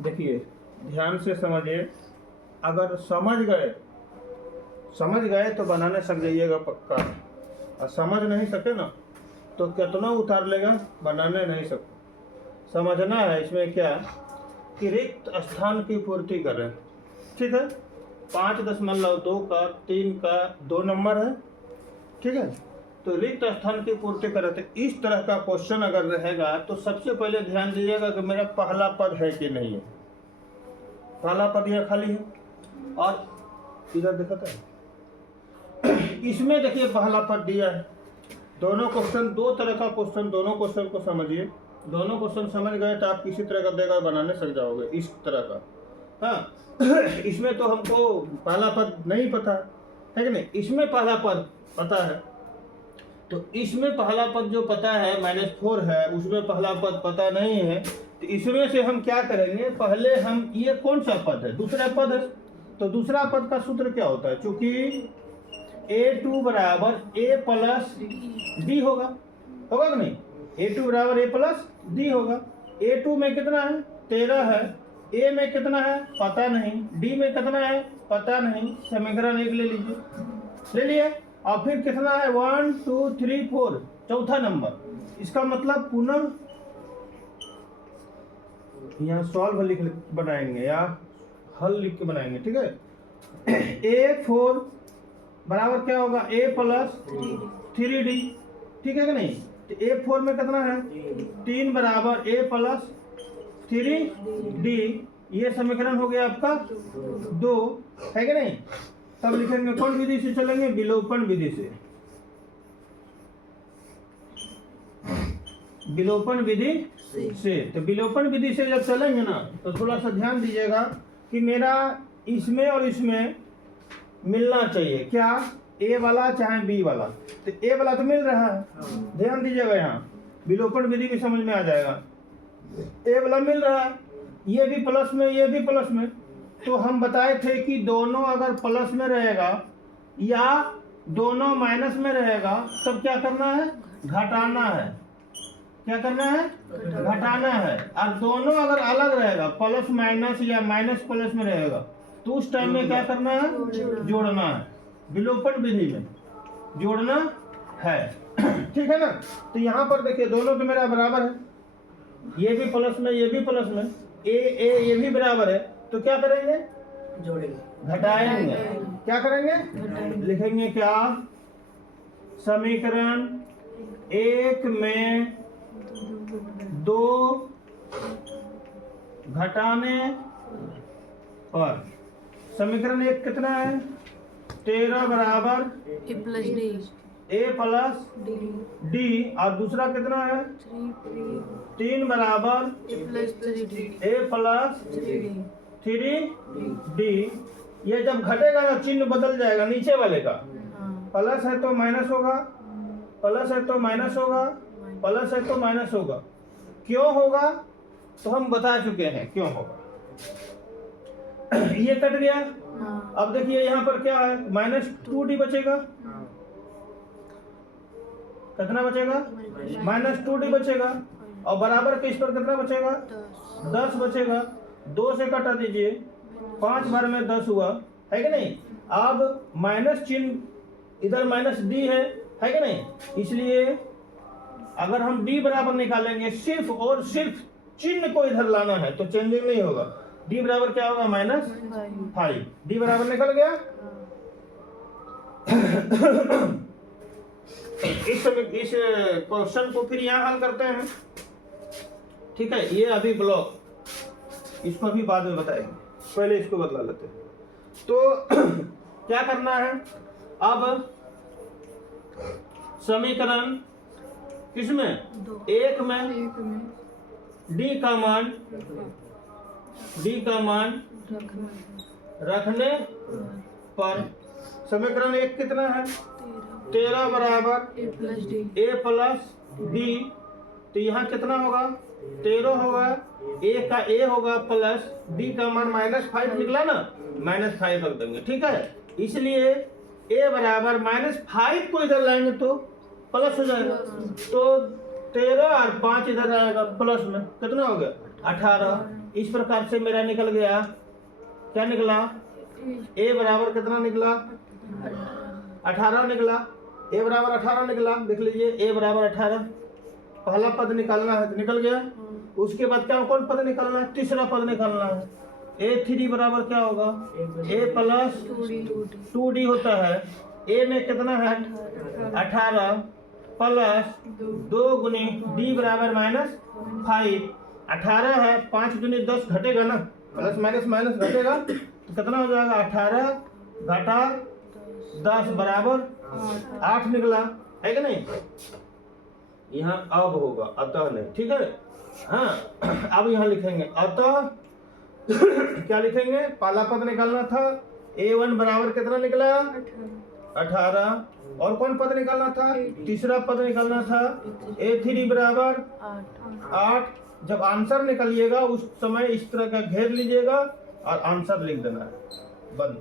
देखिए ध्यान से समझिए, अगर समझ गए तो बनाने सक जाइएगा पक्का, और समझ नहीं सके ना तो कितना उतार लेगा, बनाने नहीं सकते। समझना है इसमें क्या कि रिक्त स्थान की पूर्ति कर रहे हैं, ठीक है। 5.2 का 3 का 2 नंबर है, ठीक है। तो रिक्त स्थान की पूर्ति कर रहे थे। इस तरह का क्वेश्चन अगर रहेगा तो सबसे पहले ध्यान दीजिएगा कि मेरा पहला पद है कि नहीं है। पहला पद यह खाली है, और इधर देखा था इसमें देखिए पहला पद दिया है। दोनों क्वेश्चन, दो तरह का क्वेश्चन, दोनों क्वेश्चन को समझिए। दोनों क्वेश्चन समझ गए तो आप किसी तरह का देगा बनाने सक जाओगे इस तरह का। हाँ इसमें तो हमको पहला पद नहीं पता है कि नहीं, इसमें पहला पद पता है। तो इसमें पहला पद जो पता है -4 है, उसमें पहला पद पता नहीं है। तो इसमें से हम क्या करेंगे, पहले हम, ये कौन सा पद है, दूसरा पद है। तो दूसरा पद का सूत्र क्या होता है, चूंकि A2 बराबर A प्लस D होगा कि नहीं। A2 बराबर A प्लस D होगा। A2 में कितना है, 13 है। A में कितना है पता नहीं, D में कितना है पता नहीं। समीकरण 1 ले लीजिए, ले लिए। और फिर कितना है 1 2 3 4, चौथा नंबर। इसका मतलब पुनः यहाँ सॉल्व लिख बनाएंगे या हल लिख के बनाएंगे, ठीक है। A4 बराबर क्या होगा, A प्लस 3D, ठीक है कि नहीं। तो A4 में कितना है 3 बराबर A प्लस 3D, ये समीकरण हो गया आपका 2, है कि नहीं। तब लिखेंगे कौन विधि से चलेंगे, विलोपन विधि से। विलोपन विधि से, तो विलोपन विधि से जब चलेंगे ना तो थोड़ा सा ध्यान दीजिएगा कि मेरा इसमें और इसमें मिलना चाहिए, क्या, ए वाला चाहे बी वाला। तो ए वाला तो मिल रहा है, ध्यान दीजिएगा, यहाँ विलोपन विधि भी समझ में आ जाएगा। ए वाला मिल रहा है, ये भी प्लस में, ये भी प्लस में। तो हम बताए थे कि दोनों अगर प्लस में रहेगा या दोनों माइनस में रहेगा तब क्या करना है, घटाना है। क्या करना है, घटाना है। और दोनों अगर अलग रहेगा, प्लस माइनस या माइनस प्लस में रहेगा, तो उस टाइम में क्या करना है, जोड़ना है। विलोपन विधि में जोड़ना है, ठीक है ना। तो यहाँ पर देखिए दोनों तो मेरा बराबर है, ये भी प्लस में, ये भी प्लस में, ये भी बराबर है। तो क्या करेंगे, जोड़ेंगे, घटाएंगे। क्या करेंगे, लिखेंगे क्या, समीकरण 1 में 2 घटाने पर, समीकरण 1 कितना है, 13 बराबर A प्लस D, और दूसरा कितना है 3 बराबर A प्लस 3D। ये जब घटेगा ना चिन्ह बदल जाएगा नीचे वाले का, प्लस है तो माइनस होगा, प्लस है तो माइनस होगा, प्लस है तो माइनस होगा। क्यों होगा तो हम बता चुके हैं क्यों होगा। ये कट गया। अब देखिए यहाँ पर क्या है, -2D बचेगा। कितना बचेगा, -2D बचेगा। और बराबर के इस पर कितना बचेगा, 10 बचेगा। 2 से कटा दीजिए, 5 बार में 10 हुआ, है कि नहीं। अब माइनस चिन्ह इधर -D है कि नहीं। इसलिए अगर हम D बराबर निकालेंगे, सिर्फ और सिर्फ चिन्ह को इधर लाना है तो चेंजिंग नहीं होगा। D बराबर क्या होगा, -5। D बराबर निकल गया। इस क्वेश्चन को फिर यहाँ हल करते हैं, ठीक है। ये अभी ब्लॉक, इसको भी बाद में बताएंगे, पहले इसको बदला लेते हैं। तो क्या करना है, अब समीकरण किसमें, 1 में D का मान रखने पर, समीकरण 1 कितना है, 13 बराबर A प्लस D। तो यहाँ कितना होगा, 13 होगा, A का A होगा प्लस D का मान -5 निकला ना, -5 रख देंगे, ठीक है। इसलिए A बराबर -5 को इधर लाएंगे तो प्लस हो जाएगा। तो 13 और 5 इधर आएगा प्लस में, कितना हो गया 18। इस प्रकार से मेरा निकल गया, क्या निकला, ए बराबर कितना निकला, 18 निकला, ए बराबर 18 निकला। देख लीजिए ए बराबर 18, पहला पद निकालना है तो निकल गया। उसके बाद क्या कौन पद निकालना है, तीसरा पद निकालना है। A3 बराबर क्या होगा, a प्लस 2d होता है। a में कितना है 18 प्लस 2 गुनी d बराबर -5। 18 है, 5 दूनी 10 घटेगा ना, प्लस माइनस माइनस घटेगा तो कितना हो जाएगा, 18 घटा 10 बराबर 8 निकला, है कि नहीं। यहाँ अब होगा, अतः नहीं, ठीक है। हाँ अब यहाँ लिखेंगे अतः क्या लिखेंगे, पहला पद निकालना था, a1 बराबर कितना निकला 18, और कौन पद निकालना था, तीसरा पद निकालना था, a3 बराबर 8। जब आंसर निकालिएगा उस समय इस तरह का घेर लीजिएगा और आंसर लिख देना है, बंद।